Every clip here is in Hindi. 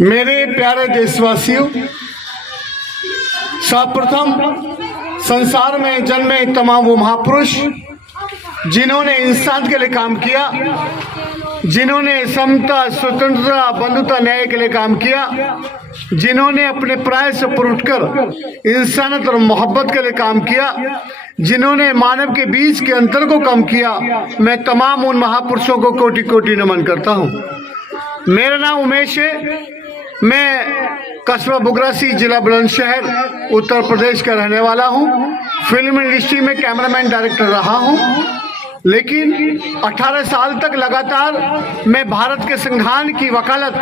मेरे प्यारे देशवासियों, सर्वप्रथम संसार में जन्मे तमाम वो महापुरुष जिन्होंने इंसान के लिए काम किया, जिन्होंने समता, स्वतंत्रता, बंधुता, न्याय के लिए काम किया, जिन्होंने अपने प्राय से ऊपर उठकर इंसानियत और मोहब्बत के लिए काम किया, जिन्होंने मानव के बीच के अंतर को कम किया, मैं तमाम उन महापुरुषों को कोटि कोटि नमन करता हूँ। मेरा नाम उमेश है। मैं कस्बा बुगरासी, जिला बुलंदशहर, उत्तर प्रदेश का रहने वाला हूँ। फिल्म इंडस्ट्री में कैमरामैन डायरेक्टर रहा हूँ, लेकिन 18 साल तक लगातार मैं भारत के संविधान की वकालत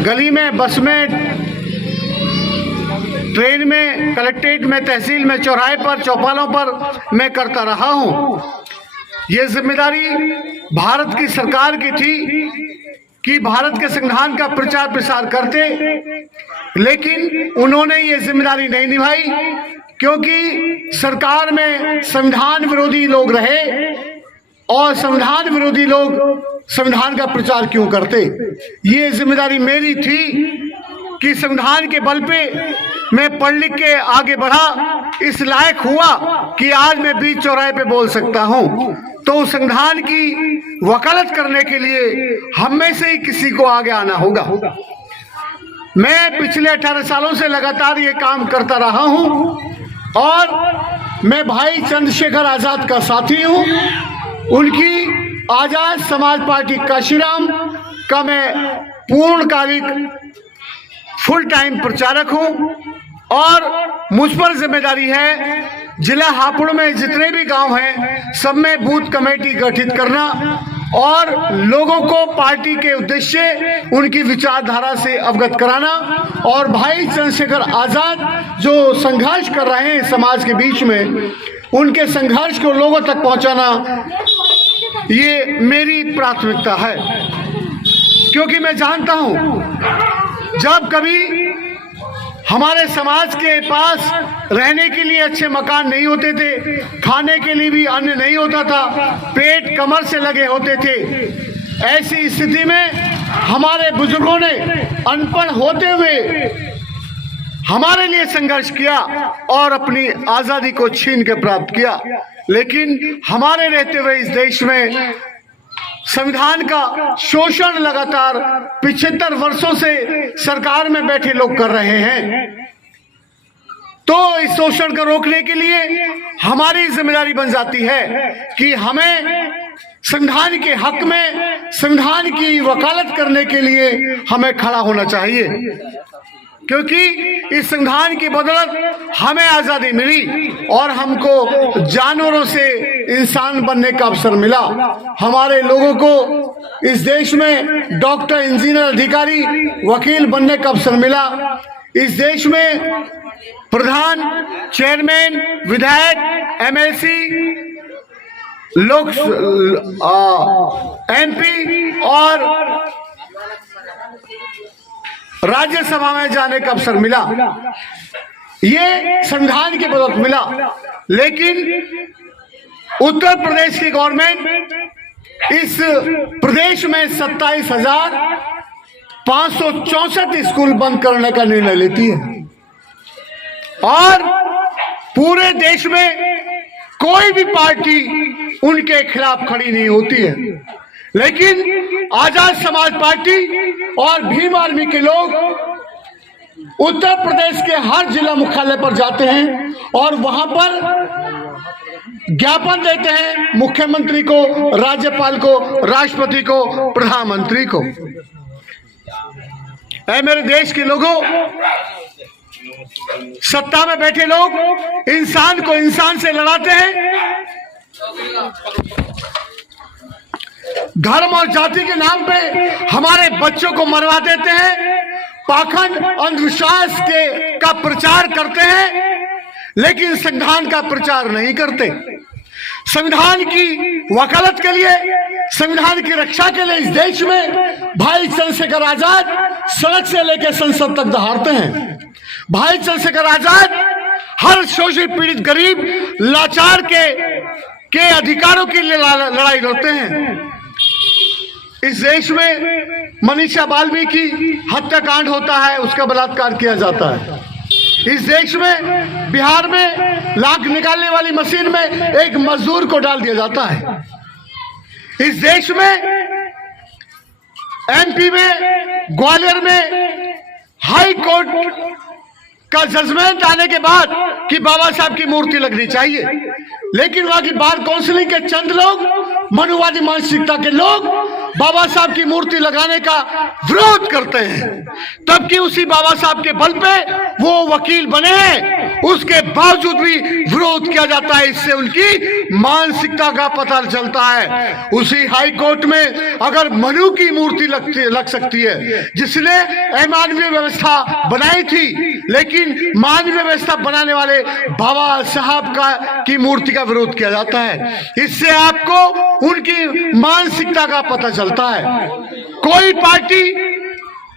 गली में, बस में, ट्रेन में, कलेक्ट्रेट में, तहसील में, चौराहे पर, चौपालों पर मैं करता रहा हूँ। ये जिम्मेदारी भारत की सरकार की थी कि भारत के संविधान का प्रचार प्रसार करते, लेकिन उन्होंने ये जिम्मेदारी नहीं निभाई, क्योंकि सरकार में संविधान विरोधी लोग रहे और संविधान विरोधी लोग संविधान का प्रचार क्यों करते। ये जिम्मेदारी मेरी थी कि संविधान के बल पे मैं पढ़ लिख के आगे बढ़ा, इस लायक हुआ कि आज मैं बीच चौराहे पे बोल सकता हूँ। तो संविधान की वकालत करने के लिए हम में से ही किसी को आगे आना होगा। मैं पिछले 18 सालों से लगातार ये काम करता रहा हूँ और मैं भाई चंद्रशेखर आजाद का साथी हूँ। उनकी आजाद समाज पार्टी काशीराम का मैं पूर्णकालिक फुल टाइम प्रचारक हूँ और मुझ पर जिम्मेदारी है जिला हापुड़ में जितने भी गांव हैं सब में बूथ कमेटी गठित करना और लोगों को पार्टी के उद्देश्य, उनकी विचारधारा से अवगत कराना और भाई चंद्रशेखर आजाद जो संघर्ष कर रहे हैं समाज के बीच में, उनके संघर्ष को लोगों तक पहुंचाना, ये मेरी प्राथमिकता है। क्योंकि मैं जानता हूं जब कभी हमारे समाज के पास रहने के लिए अच्छे मकान नहीं होते थे, खाने के लिए भी अन्न नहीं होता था, पेट कमर से लगे होते थे, ऐसी स्थिति में हमारे बुजुर्गों ने अनपढ़ होते हुए हमारे लिए संघर्ष किया और अपनी आजादी को छीन के प्राप्त किया। लेकिन हमारे रहते हुए इस देश में संविधान का शोषण लगातार 75 वर्षों से सरकार में बैठे लोग कर रहे हैं। तो इस शोषण को रोकने के लिए हमारी जिम्मेदारी बन जाती है कि हमें संविधान के हक में, संविधान की वकालत करने के लिए हमें खड़ा होना चाहिए, क्योंकि इस संविधान की बदौलत हमें आजादी मिली और हमको जानवरों से इंसान बनने का अवसर मिला। हमारे लोगों को इस देश में डॉक्टर, इंजीनियर, अधिकारी, वकील बनने का अवसर मिला। इस देश में प्रधान, चेयरमैन, विधायक, एमएलसी, लोक एमपी और राज्यसभा में जाने का अवसर मिला। ये संविधान की बदौलत मिला। लेकिन उत्तर प्रदेश की गवर्नमेंट इस प्रदेश में 27,564 स्कूल बंद करने का निर्णय लेती है और पूरे देश में कोई भी पार्टी उनके खिलाफ खड़ी नहीं होती है। लेकिन आजाद समाज पार्टी और भीम आर्मी के लोग उत्तर प्रदेश के हर जिला मुख्यालय पर जाते हैं और वहां पर ज्ञापन देते हैं मुख्यमंत्री को, राज्यपाल को, राष्ट्रपति को, प्रधानमंत्री को। ऐ मेरे देश के लोगों, सत्ता में बैठे लोग इंसान को इंसान से लड़ाते हैं, धर्म और जाति के नाम पे हमारे बच्चों को मरवा देते हैं, पाखंड, अंधविश्वास के का प्रचार करते हैं, लेकिन संविधान का प्रचार नहीं करते। संविधान की वकालत के लिए, संविधान की रक्षा के लिए इस देश में भाई चंद्रशेखर आजाद सड़क से लेकर संसद तक दहाड़ते हैं। भाई चंद्रशेखर आजाद हर शोषित, पीड़ित, गरीब, लाचार के अधिकारों के लिए लड़ाई लड़ते हैं। इस देश में मनीषा वाल्मीकि हत्याकांड होता है, उसका बलात्कार किया जाता है। इस देश में बिहार में लाख निकालने वाली मशीन में एक मजदूर को डाल दिया जाता है। इस देश में एमपी में ग्वालियर में हाई कोर्ट का जजमेंट आने के बाद कि बाबा साहब की मूर्ति लगनी चाहिए, लेकिन वहां की बार काउंसिलिंग के चंद लोग, मनुवादी मानसिकता के लोग बाबा साहब की मूर्ति लगाने का विरोध करते हैं। तब कि उसी बाबा साहब के बल पे वो वकील बने हैं, उसके बावजूद भी विरोध किया जाता है। इससे उनकी मानसिकता का पता चलता है। उसी हाई कोर्ट में अगर मनु की मूर्ति लग सकती है, जिसने अमानवीय व्यवस्था बनाई थी, लेकिन मानवीय व्यवस्था बनाने वाले बाबा साहब की मूर्ति का विरोध किया जाता है। इससे आपको उनकी मानसिकता का पता चलता है। कोई पार्टी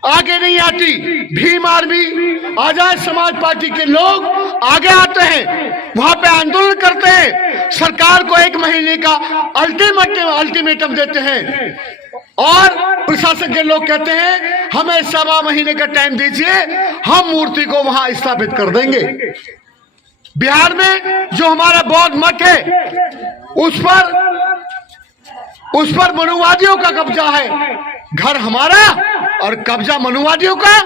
आगे नहीं आती। भीम आर्मी, आजाद समाज पार्टी के लोग आगे आते हैं, वहां पे आंदोलन करते हैं, सरकार को 1 महीने का अल्टीमेटम देते हैं और प्रशासन के लोग कहते हैं हमें 1.25 महीने का टाइम दीजिए, हम मूर्ति को वहां स्थापित कर देंगे। बिहार में जो हमारा बौद्ध मठ है, उस पर मनुवादियों का कब्जा है। घर हमारा और कब्जा मनुवादियों का,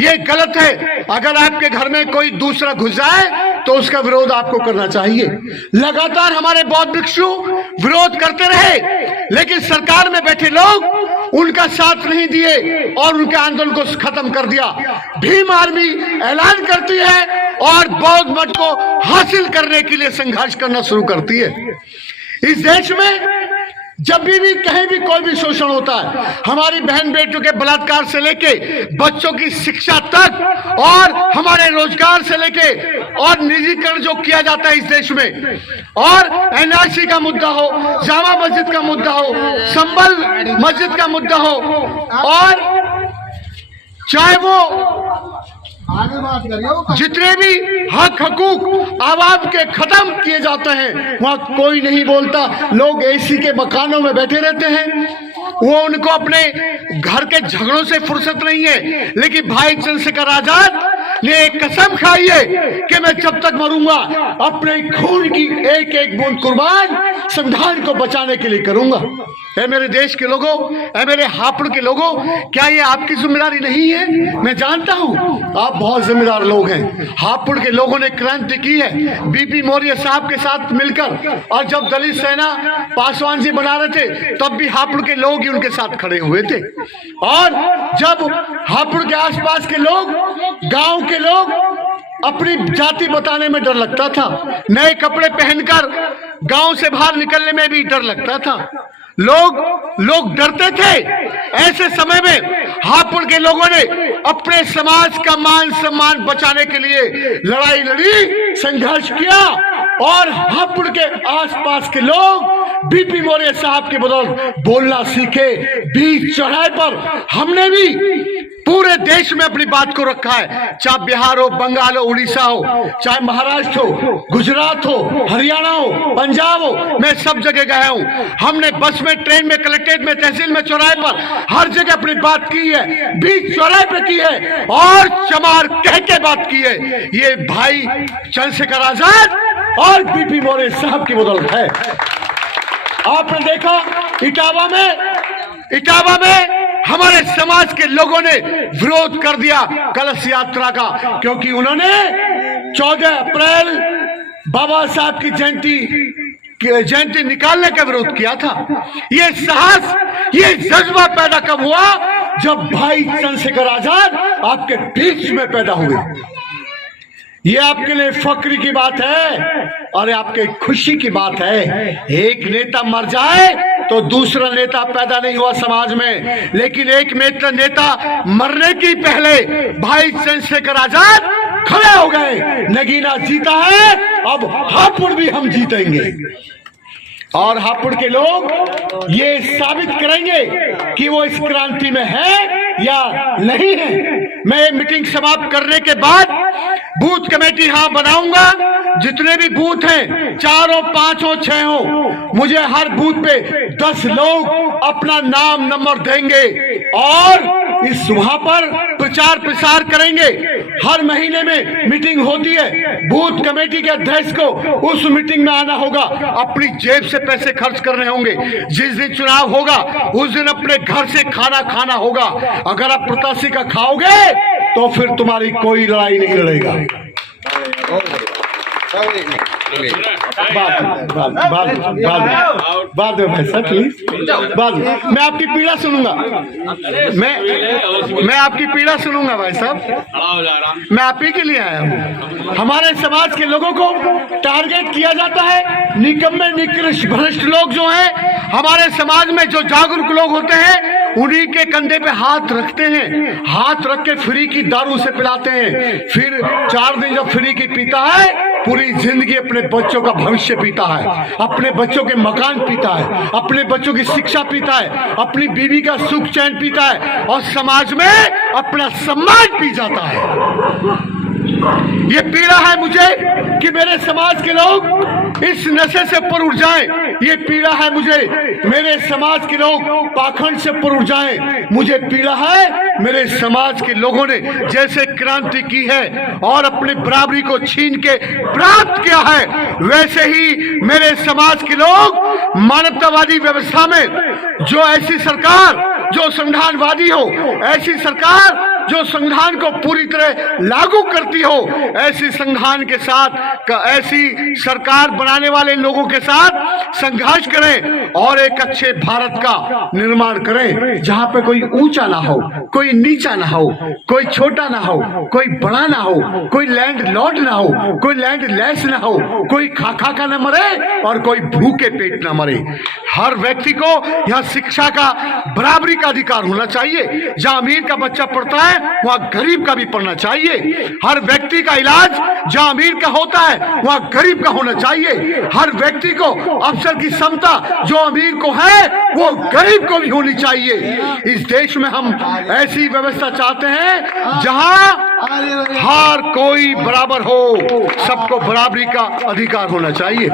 ये गलत है। अगर आपके घर में कोई दूसरा घुस जाए तो उसका विरोध आपको करना चाहिए। लगातार हमारे बौद्ध भिक्षु विरोध करते रहे, लेकिन सरकार में बैठे लोग उनका साथ नहीं दिए और उनके आंदोलन को खत्म कर दिया। भीम आर्मी ऐलान करती है और बौद्ध मठ को हासिल करने के लिए संघर्ष करना शुरू करती है। इस देश में जब भी कहीं भी कोई भी शोषण होता है, हमारी बहन बेटियों के बलात्कार से लेके बच्चों की शिक्षा तक और हमारे रोजगार से लेके और निजीकरण जो किया जाता है इस देश में, और एनआरसी का मुद्दा हो, जामा मस्जिद का मुद्दा हो, संबल मस्जिद का मुद्दा हो, और चाहे वो जितने भी हक हकूक आवाम के खत्म किए जाते हैं, वहां कोई नहीं बोलता। लोग एसी के मकानों में बैठे रहते हैं, वो उनको अपने घर के झगड़ों से फुर्सत नहीं है। लेकिन भाई चंद्रशेखर आजाद ने एक कसम खाई है कि मैं जब तक मरूंगा अपने खून की एक एक बूंद कुर्बान संविधान को बचाने के लिए करूंगा। ऐ मेरे देश के लोगों, ऐ मेरे हापुड़ के लोगों, क्या ये आपकी जिम्मेदारी नहीं है? मैं जानता हूं आप बहुत जिम्मेदार लोग हैं। हापुड़ के लोगों ने क्रांति की है बीपी मौर्य साहब के साथ मिलकर, और जब दलित सेना पासवान जी बना रहे थे तब भी हापुड़ के लोग ही उनके साथ खड़े हुए थे। और जब हापुड़ के आसपास के लोग, गांव के लोग अपनी जाति बताने में डर लगता था, नए कपड़े पहनकर गांव से बाहर निकलने में भी डर लगता था, लोग डरते थे। ऐसे समय में हापुड़ के लोगों ने अपने समाज का मान सम्मान बचाने के लिए लड़ाई लड़ी, संघर्ष किया, और हापुड़ के आसपास के लोग बीपी मौर्य साहब के बदौलत बोलना सीखे। बीच चौराहे पर हमने भी पूरे देश में अपनी बात को रखा है, चाहे बिहार हो, बंगाल हो, उड़ीसा हो, चाहे महाराष्ट्र हो, गुजरात हो, हरियाणा हो, पंजाब हो, मैं सब जगह गया हूं। हमने बस में, ट्रेन में, कलेक्ट्रेट में, तहसील में, चौराहे पर, हर जगह अपनी बात की है, बीच चौराहे पे की है और चमार कह के बात की है। ये भाई चंद्रशेखर आजाद और बीपी मौर्य साहब की बदौलत है। आपने देखा इटावा में हमारे समाज के लोगों ने विरोध कर दिया कलश यात्रा का, क्योंकि उन्होंने 14 अप्रैल बाबा साहब की जयंती निकालने का विरोध किया था। ये साहस, ये जज्बा पैदा कब हुआ? जब भाई चंद्रशेखर आजाद आपके बीच में पैदा हुए। ये आपके लिए फक्र की बात है और आपके खुशी की बात है। एक नेता मर जाए तो दूसरा नेता पैदा नहीं हुआ समाज में, लेकिन एक नेता मरने की पहले भाई चंद्रशेखर आजाद खड़े हो गए। नगीना जीता है, अब हापुड़ भी हम जीतेंगे। और हापुड़ के लोग ये साबित करेंगे कि वो इस क्रांति में है या नहीं है। मैं ये मीटिंग समाप्त करने के बाद बूथ कमेटी हाँ बनाऊंगा। जितने भी बूथ हैं, 4 हो, 5 हो, 6 हो, मुझे हर बूथ पे 10 लोग अपना नाम नंबर देंगे और इस वहां पर प्रचार प्रसार करेंगे। हर महीने में मीटिंग होती है, बूथ कमेटी के अध्यक्ष को उस मीटिंग में आना होगा, अपनी जेब से पैसे खर्च करने होंगे। जिस दिन चुनाव होगा उस दिन अपने घर से खाना खाना होगा। अगर आप प्रत्याशी का खाओगे तो फिर तुम्हारी कोई लड़ाई नहीं लड़ेगा। बाद में भाई साहब प्लीज, बाद में मैं आपकी पीड़ा सुनूंगा। मैं आपकी पीड़ा सुनूंगा भाई साहब। मैं आप ही के लिए आया हूँ। हमारे समाज के लोगों को टारगेट किया जाता है। निकम्मे निकृष्ट भ्रष्ट लोग जो हैं, हमारे समाज में जो जागरूक लोग होते हैं, उन्हीं के कंधे पे हाथ रखते हैं। हाथ रख के फ्री की दारू से पिलाते हैं। फिर 4 दिन जब फ्री की पीता है, पूरी जिंदगी अपने बच्चों का भविष्य पीता है, अपने बच्चों के मकान पीता है, अपने बच्चों की शिक्षा पीता है, अपनी बीवी का सुख चैन पीता है और समाज में अपना सम्मान पी जाता है। ये पीड़ा है मुझे कि मेरे समाज के लोग इस नशे से ऊपर उठ जाएं। ये पीड़ा है मुझे मेरे समाज के लोग पाखंड से ऊपर उठ जाएं। मुझे पीड़ा है मेरे समाज के लोगों ने जैसे क्रांति की है और अपनी बराबरी को छीन के प्राप्त किया है, वैसे ही मेरे समाज के लोग मानवतावादी व्यवस्था में जो ऐसी सरकार जो संविधानवादी हो, ऐसी सरकार जो संविधान को पूरी तरह लागू करती हो, ऐसी संविधान के साथ ऐसी सरकार बनाने वाले लोगों के साथ संघर्ष करें और एक अच्छे भारत का निर्माण करें, जहां पे कोई ऊंचा ना हो, कोई नीचा ना हो, कोई छोटा ना हो, कोई बड़ा ना हो, कोई लैंड लॉर्ड ना हो, कोई लैंड लेस ना हो, कोई खा का ना मरे और कोई भूखे पेट ना मरे। हर व्यक्ति को यह शिक्षा का बराबरी का अधिकार होना चाहिए। जहां अमीर का बच्चा पढ़ता है वहां गरीब का भी पढ़ना चाहिए। हर व्यक्ति का इलाज जहां अमीर का होता है वहां गरीब का होना चाहिए। हर व्यक्ति को अवसर की क्षमता जो अमीर को है वो गरीब को भी होनी चाहिए। इस देश में हम ऐसी व्यवस्था चाहते हैं जहां हर कोई बराबर हो, सबको बराबरी का अधिकार होना चाहिए।